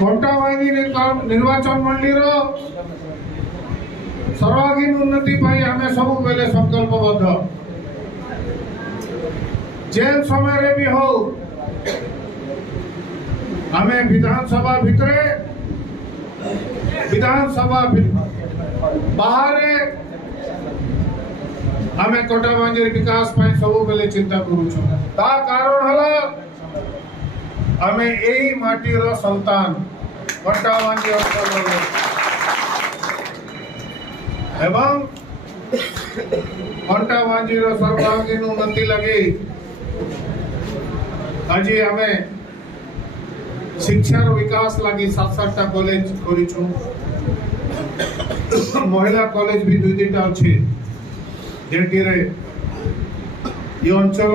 घंटाबाजी निर्वाचन मंडलीर सर्वांगीन उन्नति आम सब बेले संकल्पबद्ध जेन समय भी हो आम विधानसभा भितरे विधानसभा बाहर आम कटाबांजीर विकास सब बेले चिंता करुछु ता कारण हला आम यही माटीर संतान कटाबांजी अंचल एवं कटाबांजीर सर्वांगीन उन्नति लगी आज आम शिक्षार विकास लगी 7-7टा कॉलेज करिछु महिला कॉलेज भी 2-3टा अच्छी जेटी रे ये अंचल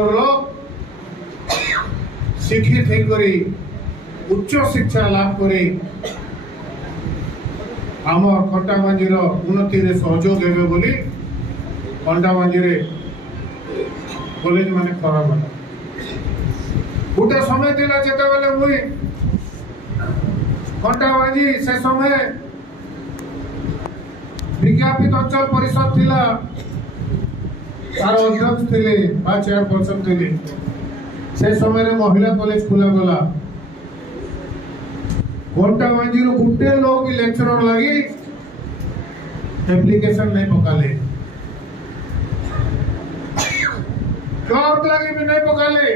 शिक्षित होकरी उच्च शिक्षा लाभ करी आम कटाबांजीर उन्नति रे सहयोग हेबे बोली कटाबांजी रे कॉलेज माने खराब है गोटे समय थिला जेते बेले मुई कटाबांजी से समय विज्ञापित अंचल परिषद थिला तार अध्यक्ष थे चेयरपर्सन थे से समय रे महिला कॉलेज खुला गला कटाबांजी गोटे लोग लेक्चरर लगी एप्लिकेशन नहीं पकाले क्लब लगी भी नहीं पकाले